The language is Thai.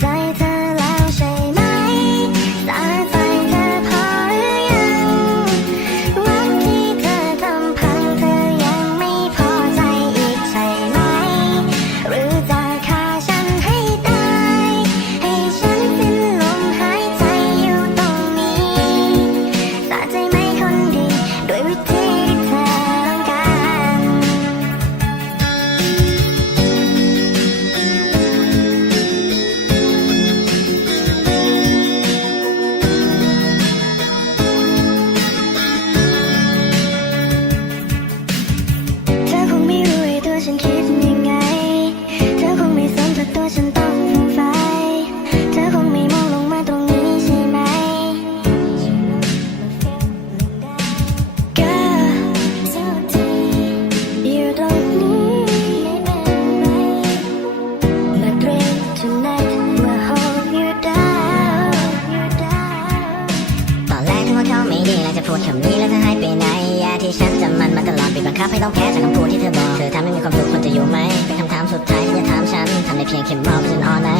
在他 พูดคำนี้แล้วเธให้ไปไหนยาที่ฉันจำมันมาตลอดไปบังคับให้ต้องแพ้จากคำพูดที่เธอบอก เธอทำให้มีความสุขคนจะอยู่ไหม เป็นคำถามสุดท้ายที่จะถามฉันทำในเพียงแค่มองไปจนอ่อนนะ